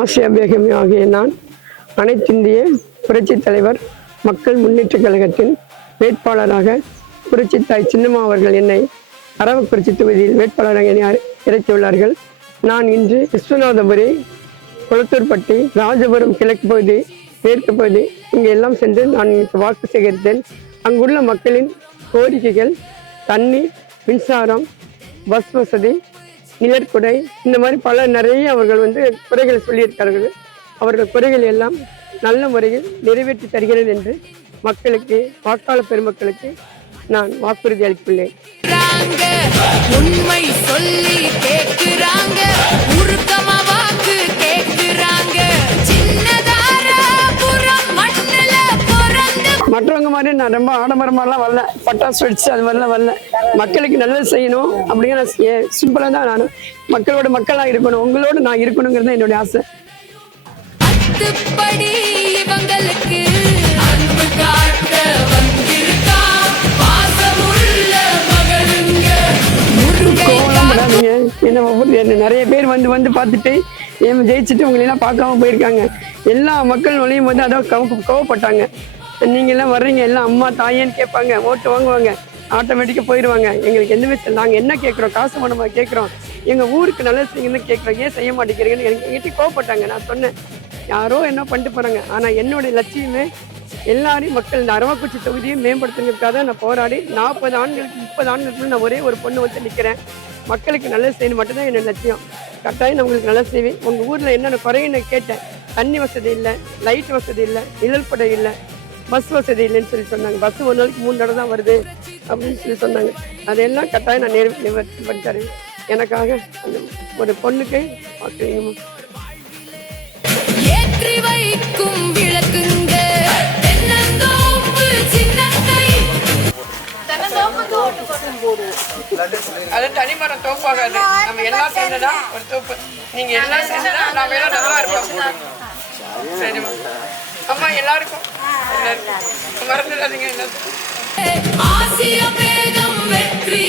Asia Begum ஆகிய நான் அனைத்திந்திய புரட்சித் தலைவர் மக்கள் முன்னேற்றக் கழகத்தின் வேட்பாளராக புரட்சித்தாய் சின்னம்மா அவர்கள் என்னை அரவக்குறிச்சி தொகுதியில் வேட்பாளராக என்னை இறக்கியுள்ளார்கள். நான் இன்று விஸ்வநாதபுரி, கொளத்தூர்பட்டி, ராஜபுரம் கிழக்கு பகுதி, மேற்கு பகுதி இங்கே எல்லாம் சென்று நான் வாக்கு சேகரித்தேன். அங்குள்ள மக்களின் கோரிக்கைகள் தண்ணீர், மின்சாரம், பஸ் வசதி, நிழற்குடை, இந்த மாதிரி நிறைய அவர்கள் குறைகள் சொல்லியிருக்கிறார்கள். அவர்கள் குறைகள் எல்லாம் நல்ல முறையில் நிறைவேற்றி தருகிறேன் என்று மக்களுக்கு, வாக்காளர் பெருமக்களுக்கு நான் வாக்குறுதி அளித்துள்ளேன். உண்மை சொல்லி கேட்கிறாங்க, உருக்கமா வாக்கு கேட்கிறாங்க. மற்றவங்க மாதிரி நான் ரொம்ப ஆடம்பரமாலாம் வரல, பட்டாசு வெடிச்சு அது மாதிரிலாம் வரல. மக்களுக்கு நல்லது செய்யணும் அப்படிங்கிற சிம்பிளாக தான் நான் மக்களோட மக்களாக இருக்கணும், உங்களோட நான் இருக்கணுங்கிறது தான் என்னுடைய ஆசை. என்ன நிறைய பேர் வந்து பார்த்துட்டு ஜெயிச்சுட்டு உங்களெல்லாம் பார்க்காம போயிருக்காங்க. எல்லா மக்கள் நுழையும் போது அதான் கோவப்பட்டாங்க. நீங்கள்லாம் வர்றீங்க, எல்லாம் அம்மா தாயேன்னு கேட்பாங்க, ஓட்டு வாங்குவாங்க, ஆட்டோமேட்டிக்காக போயிடுவாங்க. எங்களுக்கு எதுவுமே நாங்கள் என்ன கேட்குறோம், காசு பணமாக கேட்குறோம், எங்கள் ஊருக்கு நல்லது செய்யுங்கன்னு கேட்குறோம், ஏன் செய்ய மாட்டேங்கிறீங்கன்னு எங்கிட்ட கோவப்பட்டாங்க. நான் சொன்னேன், யாரோ என்ன பண்ணிட்டு போகிறாங்க, ஆனால் என்னுடைய லட்சியமே எல்லாரையும் மக்கள் இந்த அரவக்குறிச்சி தொகுதியை மேம்படுத்துங்கிறதுக்காக நான் போராடி 40 ஆண்டுகளுக்கு 30 ஆண்டுகளுக்கு நான் ஒரே ஒரு பொண்ணு நிற்கிறேன். மக்களுக்கு நல்லது செய்யணும் மட்டும்தான் என்னோட லட்சியம். கட்டாயம் நான் உங்களுக்கு நல்லது செய்வேன். உங்கள் ஊரில் என்னென்ன குறைன்னு கேட்டேன். தண்ணி வசதி இல்லை, லைட் வசதி இல்லை, நிழல் படை இல்லை, பஸ் வசதி இல்லைன்னு சொல்லி சொன்னாங்க. பஸ் ஒரு நாளைக்கு 3 தடவை தான் வருது அப்படின்னு சொல்லி சொன்னாங்க. அதையெல்லாம் கட்டாயம் நான் நிவர்த்தி பண்ணி தரேன். எனக்காக அந்த ஒரு பொண்ணுக்கு ஏற்றி வைக்கும் விளக்குங்க, அது தனிமரம் தோப்பாகாது. நம்ம எல்லாம் சேர்ந்துதான் ஒரு தோப்பு. நீங்க எல்லாம் சேர்ந்துதான் நாம எல்லாம் நல்லா இருப்போம். சரிம்மா, அம்மா எல்லாருக்கும் மறந்துடாதீங்க. ஆசிய வேகம் வெற்றி.